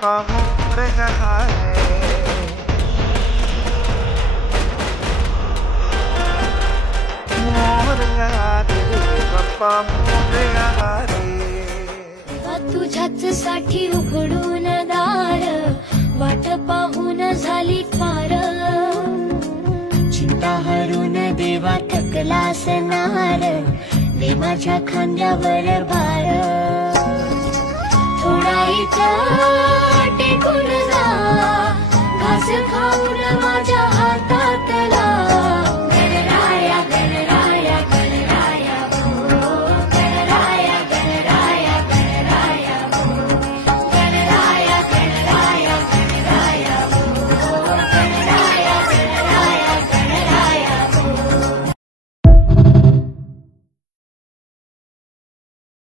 पप्पा मोर गहारे मोर गहारे पप्पा मोर गहारे तुझ्याच साठी उघडून दार वाट पाहून झाली पार चिंता हरून देवा थकला असणार दे माझ्या खांद्यावर भार थोडा इथं टेकून जा घास खाऊन माझ्या